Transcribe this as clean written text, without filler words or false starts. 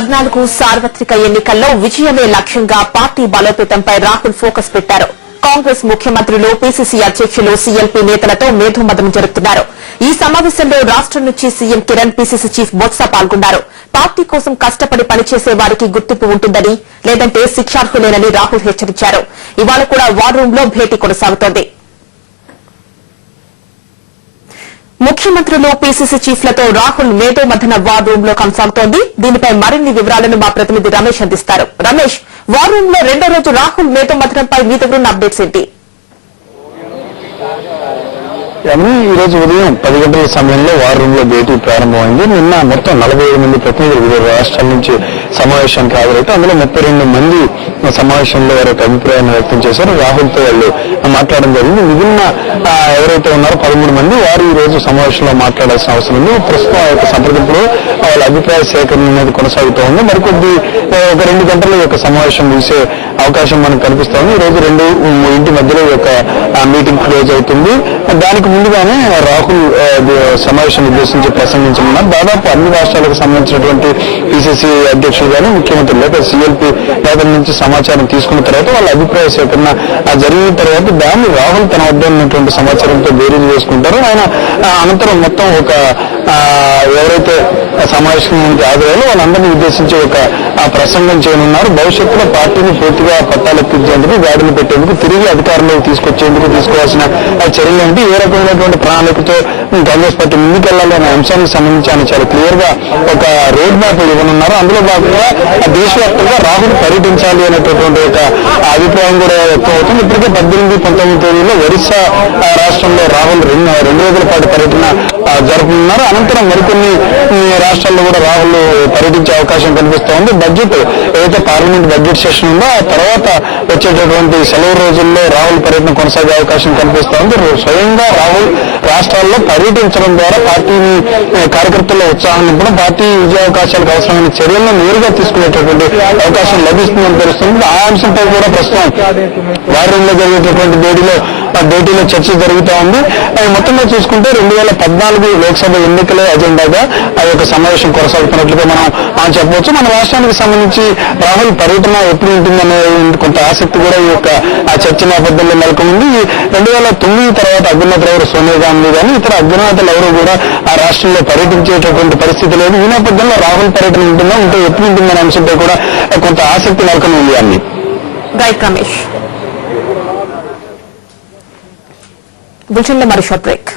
2014 సార్వత్రిక ఎన్నికల్లో విజయమే లక్ష్యంగా పార్టీ బలోపేతంపై రాహుల్ ఫోకస్ పెట్టారు. కాంగ్రెస్ ముఖ్యమంత్రులు, పీసీసీ అధ్యక్షులు, సీఎల్పీ నేతలతో మేధోమథనం జరుపుతున్నారు. ఈ సమావేశంలో రాష్టం నుంచి CM Kiran, PCC chief Botsa పాల్గొన్నారు. పార్టీ కోసం కష్టపడి పనిచేసే వారికి గుర్తింపు ఉంటుందని, లేదంటే శిక్షార్హులేనని రాహుల్ హెచ్చరించారు. ఇవాళ కూడా వార్ రూమ్ లో భేటీ కొనసాగుతోంది. ముఖ్యమంత్రులు, పీసీసీ చీఫ్లతో రాహుల్ మేధోమథన వార్ రూమ్ లో కొనసాగుతోంది. దీనిపై మరిన్ని వివరాలను మా ప్రతినిధి రమేష్ అందిస్తారు. రమేష్, వార్ రూమ్ లో రెండో రోజు రాహుల్ మేధోమథనంపై మీ దగ్గర ఉన్న అప్డేట్స్ ఏంటి? ఈ రోజు ఉదయం 10 గంటల సమయంలో వార్ రూమ్ లో భేటీ ప్రారంభమైంది. నిన్న మొత్తం 45 మంది ప్రతినిధులు వివిధ రాష్ట్రాల నుంచి సమావేశానికి హాజరైతే అందులో 32 మంది సమావేశంలో వారి అభిప్రాయాన్ని వ్యక్తం చేశారు. రాహుల్ తో వాళ్ళు మాట్లాడడం జరిగింది. మిగిలిన ఎవరైతే ఉన్నారో 13 మంది వారు ఈ రోజు సమావేశంలో మాట్లాడాల్సిన అవసరం ఉంది. ప్రస్తుతం ఆ యొక్క సంప్రదింపులో వాళ్ళ అభిప్రాయ సేకరణ అనేది కొనసాగుతూ ఉంది. మరికొద్ది ఒక 2 గంటల యొక్క సమావేశం ముగిసే అవకాశం మనకు కనిపిస్తోంది. ఈ రోజు 2 ఇంటి మధ్యలో ఈ యొక్క మీటింగ్ క్లోజ్ అవుతుంది. దానికి ముందుగానే రాహుల్ సమావేశం ఉద్దేశించి ప్రసంగించనున్నారు. దాదాపు అన్ని రాష్ట్రాలకు సంబంధించినటువంటి పీసీసీ అధ్యక్షులు కానీ ముఖ్యమంత్రులు లేదా సీఎల్పీ నేతల నుంచి సమాచారం తీసుకున్న తర్వాత వాళ్ళ అభిప్రాయ సేకరణ జరిగిన తర్వాత దాన్ని రాహుల్ తన వద్ద ఉన్నటువంటి సమాచారంతో బేరీజు వేసుకుంటారు. ఆయన అనంతరం మొత్తం ఒక ఎవరైతే సమావేశానికి హాజరయ్యారో వాళ్ళందరినీ ఉద్దేశించి ఒక ప్రసంగం చేయనున్నారు. భవిష్యత్తులో పార్టీని పూర్తిగా పట్టాలెక్కించేందుకు, గాడిని పెట్టేందుకు, తిరిగి అధికారంలోకి తీసుకొచ్చేందుకు తీసుకోవాల్సిన చర్యలు ఏంటి, ఏ రకమైనటువంటి ప్రణాళికతో కాంగ్రెస్ పార్టీ ముందుకెళ్లాలి అనే అంశానికి సంబంధించి ఆయన చాలా క్లియర్ గా ఒక రోడ్ మ్యాప్ ఇవ్వనున్నారు. అందులో భాగంగా దేశవ్యాప్తంగా రాహుల్ పర్యటించాలి అనేటటువంటి ఒక అభిప్రాయం కూడా వ్యక్తం అవుతుంది. ఇప్పటికే 18, 19 తేదీలో ఒరిస్సా రాష్ట్రంలో రాహుల్ 2 రోజుల పాటు పర్యటన జరుపుతున్నారు. అనంతరం మరికొన్ని రాష్ట్రాల్లో కూడా రాహుల్ పర్యటించే అవకాశం కనిపిస్తోంది. బడ్జెట్ ఏదైతే పార్లమెంట్ బడ్జెట్ సెషన్ ఉందో ఆ తర్వాత వచ్చేటటువంటి సెలవు రోజుల్లో రాహుల్ పర్యటన కొనసాగే అవకాశం కనిపిస్తోంది. స్వయంగా రాహుల్ రాష్ట్రాల్లో పర్యటించడం ద్వారా పార్టీని కార్యకర్తల్లో ఉత్సాహం నింపడం, పార్టీ విజయావకాశాలకు అవసరమైన చర్యలను నేరుగా తీసుకునేటటువంటి అవకాశం లభిస్తుందని తెలుస్తుంది. ఆ అంశంపై కూడా ప్రస్తుతం వార్ రూమ్ లో జరిగేటటువంటి భేటీలో చర్చ జరుగుతూ ఉంది. మొత్తంగా చూసుకుంటే 2014 లోక్సభ ఎన్నికల అజెండాగా ఆ యొక్క సమావేశం కొనసాగుతున్నట్లుగా మనం చెప్పవచ్చు. మన రాష్ట్రానికి సంబంధించి రాహుల్ పర్యటన ఎప్పుడు ఉంటుందనే కొంత ఆసక్తి కూడా ఈ యొక్క ఆ చర్చ నేపథ్యంలో నెలకొంది. 2009 తర్వాత అగ్రనేత ఎవరు సోనియా గాంధీ కానీ ఇతర అగ్రనేతలు ఎవరు కూడా ఆ రాష్ట్రంలో పర్యటించేటటువంటి పరిస్థితి లేదు. ఈ నేపథ్యంలో రాహుల్ పర్యటన ఉంటుందా, ఉంటే ఎప్పుడు ఉంటుందనే అంశంపై కూడా కొంత ఆసక్తి నెలకొంది. అన్ని రమేష్ బులెటిన్లో మరి షార్ట్ బ్రేక్.